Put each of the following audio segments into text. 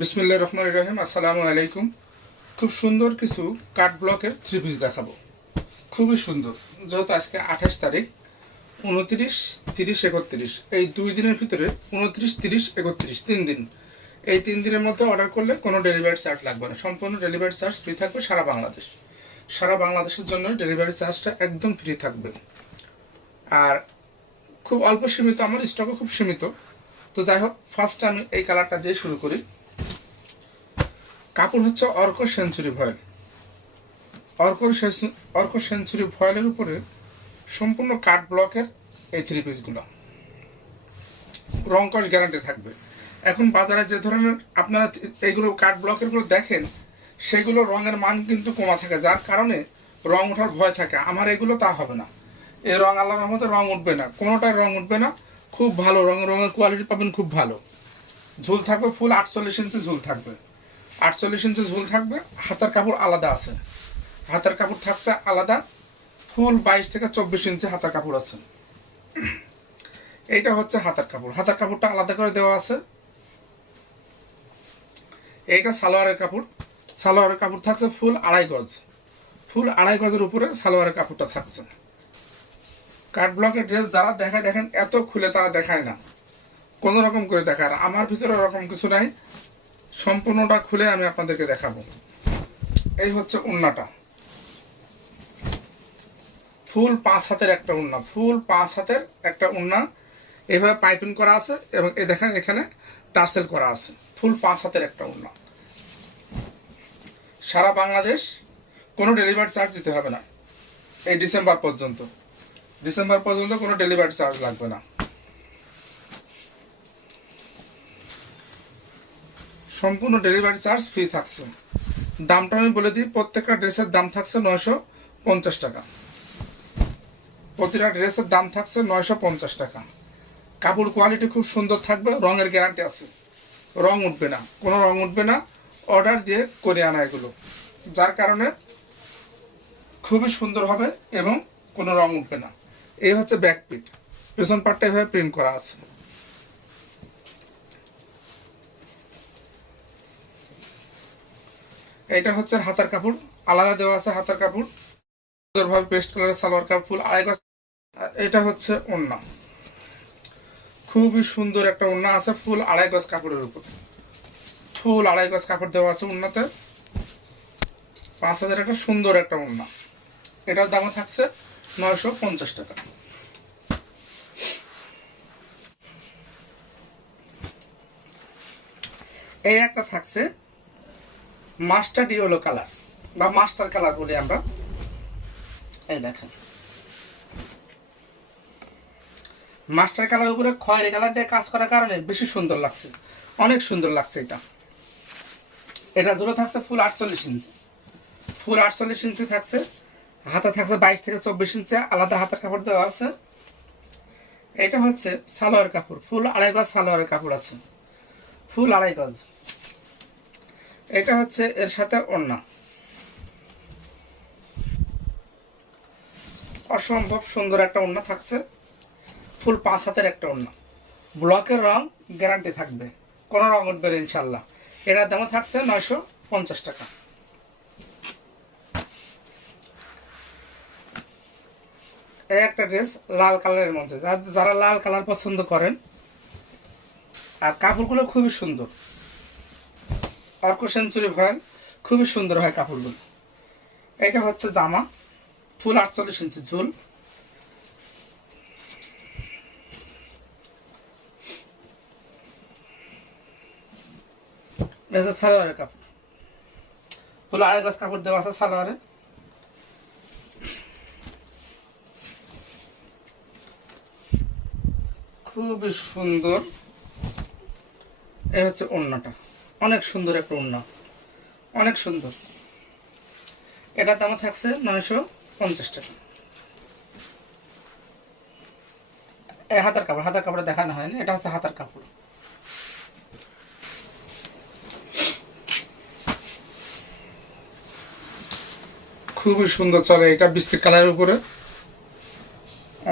বিসমিল্লাহির রহমানির রহিম। আসসালামু আলাইকুম। খুব সুন্দর কিছু কাঠ ব্লকের থ্রি পিস দেখাবো, খুবই সুন্দর। যেহেতু আজকে 28 তারিখ, 29, 30, 31 এই 2 দিনের ভিতরে 29, 30, 31 3 দিন, এই 3 দিনের মধ্যে অর্ডার করলে কোনো ডেলিভারি চার্জ লাগবে না। সম্পূর্ণ ডেলিভারি চার্জ ফ্রি থাকবে সারা বাংলাদেশ। সারা বাংলাদেশের জন্য ডেলিভারি চার্জটা একদম ফ্রি থাকবে। আর খুব অল্প সীমিত, আমার স্টকও খুব সীমিত। তো যাই হোক, ফার্স্ট আমি এই কালারটা দিয়ে শুরু করি। কাপড় হচ্ছে অর্ক সেঞ্চুরি ভয়েল। অর্ক সেঞ্চুরি ভয়েলের উপরে সম্পূর্ণ কাঠ ব্লকের এই থ্রি পিসগুলো, রং কস গ্যারান্টি থাকবে। এখন বাজারে যে ধরনের আপনারা এইগুলো কাঠ ব্লকেরগুলো দেখেন, সেগুলো রঙের মান কিন্তু কমা থাকে, যার কারণে রং ওঠার ভয় থাকে। আমার এগুলো তা হবে না। এই রং আল্লাহর রহমতে রং উঠবে না, কোনোটার রং উঠবে না। খুব ভালো রঙের কোয়ালিটি পাবেন, খুব ভালো। ঝুল থাকবে ফুল 48 ইঞ্চি ঝুল থাকবে। 48 ইঞ্চি ঝুল থাকবে। হাতার কাপড় আলাদা আছে, হাতার কাপড় থাকছে আলাদা। ফুল 22 থেকে 24 ইঞ্চি হাতার কাপড় আছে। এইটা হচ্ছে হাতার কাপড়, হাতার কাপড়টা আলাদা করে দেওয়া আছে। এইটা সালোয়ারের কাপড়, সালোয়ারের কাপড় থাকছে ফুল 2.5 গজ। ফুল 2.5 গজের উপরে সালোয়ারের কাপড়টা থাকছে। কাঠ ব্লকের ড্রেস যারা দেখায়, দেখেন এত খুলে তারা দেখায় না, কোনো রকম করে দেখায়। আমার ভিতরে ওরকম কিছু নাই, সম্পূর্ণটা খুলে আমি আপনাদেরকে দেখাবো। এই হচ্ছে ওড়নাটা, ফুল 5 হাতের একটা ওড়না, ফুল 5 হাতের একটা ওড়না। এইভাবে পাইপিং করা আছে এবং এই দেখেন এখানে টার্সেল করা আছে। ফুল 5 হাতের একটা ওড়না। সারা বাংলাদেশ কোনো ডেলিভারি চার্জ দিতে হবে না। এই ডিসেম্বর পর্যন্ত কোনো ডেলিভারি চার্জ লাগবে না। সম্পূর্ণ ডেলিভারি চার্জ ফ্রি থাকছে। দামটা আমি বলে দিই, প্রত্যেকটা ড্রেসের দাম থাকছে 950 টাকা। প্রতিটা ড্রেসের দাম থাকছে 950 টাকা। কাপড় কোয়ালিটি খুব সুন্দর থাকবে, রঙের গ্যারান্টি আছে, রং উঠবে না, কোনো রং উঠবে না। অর্ডার দিয়ে করে আনা এগুলো, যার কারণে খুবই সুন্দর হবে এবং কোনো রং উঠবে না। এই হচ্ছে ব্যাক পিট, পেছন পার্টটা এভাবে প্রিন্ট করা আছে। এইটা হচ্ছে হাতার কাপড়, আলাদা দেওয়া আছে হাতার কাপড়, সুন্দরভাবে পেস্ট কালারের সালোয়ার কাপড় ফুল 2.5 গজ। এটা হচ্ছে ওড়না, খুবই সুন্দর একটা ওড়না আছে ফুল 2.5 গজ কাপড়ের উপর। ফুল 2.5 গজ কাপড় দেওয়া আছে ওড়নাতে। 5,000 একটা সুন্দর একটা ওড়না। এটার দাম থাকছে 950 টাকা। এই একটা থাকছে মাস্টার্ড ইয়েলো কালার বা মাস্টার কালার বলি আমরা। এই দেখেন, মাস্টার কালার উপরে খয়েরি কালার দিয়ে কাজ করার কারণে বেশি সুন্দর লাগছে, অনেক সুন্দর লাগছে। এটা জোড়া থাকছে ফুল 48 ইঞ্চি, ফুল 48 ইঞ্চি থাকছে। হাতা থাকছে 22 থেকে 24 ইঞ্চি, আলাদা হাতার কাপড় দেওয়া আছে। এটা হচ্ছে সালোয়ার কাপড়, ফুল 2.5 গজ সালোয়ারের কাপড় আছে, ফুল 2.5 গজ। এটা হচ্ছে এর সাথে ওড়না, অসম্ভব সুন্দর একটা ওড়না থাকছে। ফুল 5 হাতের একটা ওড়না, ব্লকের রং গ্যারান্টি থাকবে, কোনো রং উঠবে না ইনশাল্লাহ। এটার দাম থাকছে 950 টাকা। এই একটা ড্রেস লাল কালারের মধ্যে, যারা লাল কালার পছন্দ করেন, আর কাপড়গুলো খুবই সুন্দর। অর্ক সেঞ্চুরি ভয়েল, খুবই সুন্দর হয় কাপড়গুলো। এটা হচ্ছে জামা, ফুল 48 ইঞ্চি ঝুল। সালোয়ারের কাপড়, ফুল 2.5 গজ কাপড় দেওয়া আছে সালোয়ারে। খুবই সুন্দর। এই হচ্ছে ওড়নাটা, অনেক সুন্দর একটা ওড়না, অনেক সুন্দর। এটার দাম থাকছে 950 টাকা। এই হাতার কাপড়, হাতার কাপড়ে দেখানো হয়নি, এটা হচ্ছে হাতার কাপড়। খুবই সুন্দর চলে, এটা বিস্কিট কালারের উপরে,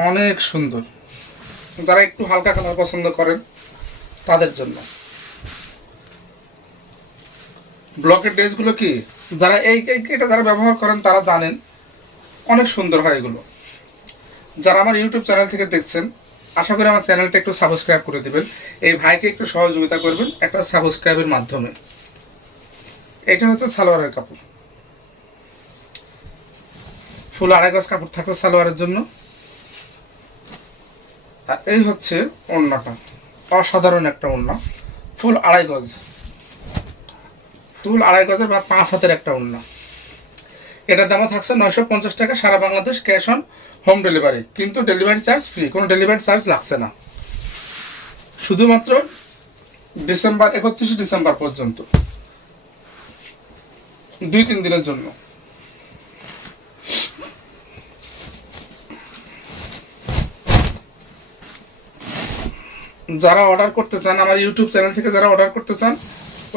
অনেক সুন্দর। যারা একটু হালকা কালার পছন্দ করেন তাদের জন্য। ব্লকের ড্রেসগুলো কি যারা এটা যারা ব্যবহার করেন তারা জানেন অনেক সুন্দর হয় এগুলো। যারা আমার ইউটিউব চ্যানেল থেকে দেখছেন, আশা করি আমার চ্যানেলটা একটু সাবস্ক্রাইব করে দেবেন, এই ভাইকে একটু সহযোগিতা করবেন একটা সাবস্ক্রাইবের মাধ্যমে। এটা হচ্ছে সালোয়ারের কাপড়, ফুল 2.5 গজ কাপড় থাকছে সালোয়ারের জন্য। আর এই হচ্ছে ওড়নাটা, অসাধারণ একটা ওড়না, ফুল 2.5 গজ, ফুল 2.5 গজের বা 5 হাতের একটা ওড়না। এটার দামও থাকছে 950 টাকা, সারা Bangladesh cash on home delivery, কিন্তু ডেলিভারি চার্জ ফ্রি, কোনো ডেলিভারি চার্জ লাগছে না। শুধুমাত্র 31 ডিসেম্বর পর্যন্ত, 2-3 দিনের জন্য। যারা অর্ডার করতে চান আমার ইউটিউব চ্যানেল থেকে, যারা অর্ডার করতে চান,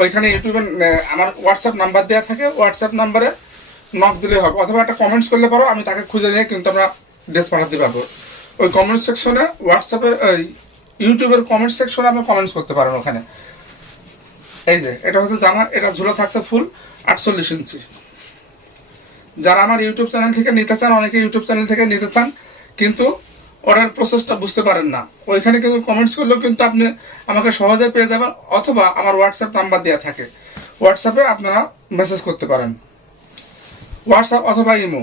ওইখানে ইউটিউবে আমার হোয়াটসঅ্যাপ নাম্বার দেওয়া থাকে, হোয়াটসঅ্যাপ নাম্বারে নক দিলে হবে, অথবা একটা কমেন্টস করলে পারো, আমি তাকে খুঁজে নিয়ে কিন্তু আমরা ড্রেস পাঠাতে পারবো। ওই কমেন্ট সেকশনে, হোয়াটসঅ্যাপের ইউটিউবের কমেন্ট সেকশনে আপনি কমেন্টস করতে পারেন ওখানে। এই যে এটা হচ্ছে জামা, এটা ঝুলা থাকছে ফুল 48 ইঞ্চি। যারা আমার ইউটিউব চ্যানেল থেকে নিতে চান, অনেকে ইউটিউব চ্যানেল থেকে নিতে চান কিন্তু অর্ডার প্রসেসটা বুঝতে পারেন না, ওইখানে কিন্তু কমেন্টস করলেও কিন্তু আপনি আমাকে সহজে পেয়ে যাবেন, অথবা আমার হোয়াটসঅ্যাপ নাম্বার দেওয়া থাকে, হোয়াটসঅ্যাপে আপনারা মেসেজ করতে পারেন। হোয়াটসঅ্যাপ অথবা ইমো,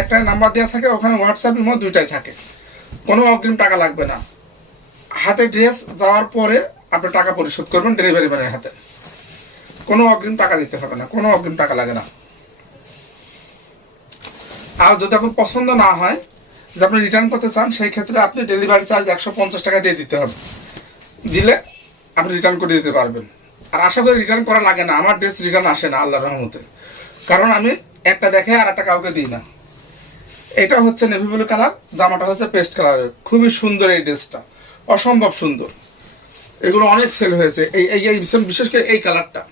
একটা নাম্বার দেওয়া থাকে, ওখানে হোয়াটসঅ্যাপ ইমো দুইটাই থাকে। কোনো অগ্রিম টাকা লাগবে না, হাতে ড্রেস যাওয়ার পরে আপনি টাকা পরিশোধ করবেন ডেলিভারি ম্যানের হাতে, কোনো অগ্রিম টাকা দিতে হবে না, কোনো অগ্রিম টাকা লাগে না। আর যদি আপনার পছন্দ না হয় যে আপনি রিটার্ন করতে চান, সেই ক্ষেত্রে আপনি ডেলিভারি চার্জ 150 টাকা দিয়ে দিতে হবে, দিলে আপনি রিটার্ন করে দিতে পারবেন। আর আশা করি রিটার্ন করা লাগে না, আমার ড্রেস রিটার্ন আসে না আল্লাহর রহমতে, কারণ আমি একটা দেখে আর একটা কাউকে দিই না। এটা হচ্ছে নেভি ব্লু কালার, জামাটা হচ্ছে পেস্ট কালারের, খুবই সুন্দর এই ড্রেসটা, অসম্ভব সুন্দর, এগুলো অনেক সেল হয়েছে। এই বিশেষ করে এই কালারটা।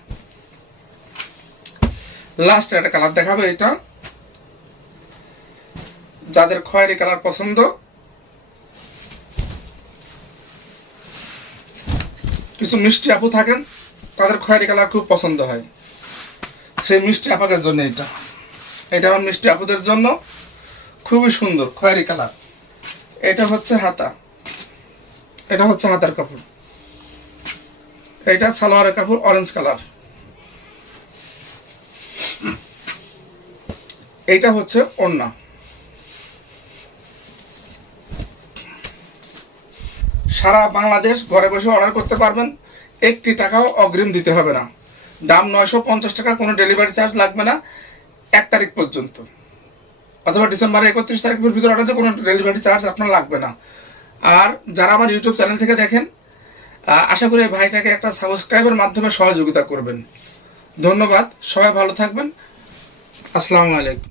লাস্ট একটা কালার দেখাবে, এটা যাদের খয়েরি কালার পছন্দ, কিছু মিষ্টি আপু থাকেন তাদের খয়েরি কালার খুব পছন্দ হয়, সেই মিষ্টি আপুদের জন্য এটা আমার মিষ্টি আপুদের জন্য, খুবই সুন্দর খয়েরি কালার। এটা হচ্ছে হাতা, এটা হচ্ছে হাতার কাপড়, এটা সালোয়ারের কাপড় অরেঞ্জ কালার, এইটা হচ্ছে ওড়না। সারা বাংলাদেশ ঘরে বসে অর্ডার করতে পারবেন, 1 টাকাও অগ্রিম দিতে হবে না, দাম 950 টাকা, কোনো ডেলিভারি চার্জ লাগবে না 1 তারিখ পর্যন্ত, অথবা ডিসেম্বরের 31 তারিখের ভিতরে অর্ডার, কোনো ডেলিভারি চার্জ আপনার লাগবে না। আর যারা আমার ইউটিউব চ্যানেল থেকে দেখেন, আশা করি ভাইটাকে একটা সাবস্ক্রাইবের মাধ্যমে সহযোগিতা করবেন। ধন্যবাদ, সবাই ভালো থাকবেন, আসসালামু আলাইকুম।